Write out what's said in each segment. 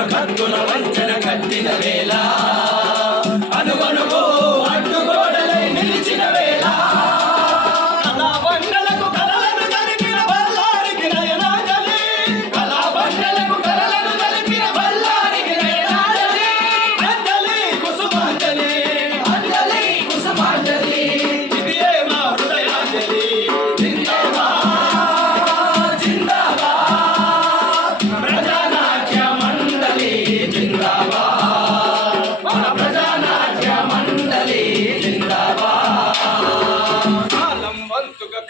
I got to Mandola. tocar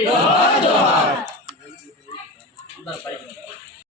Johar Johar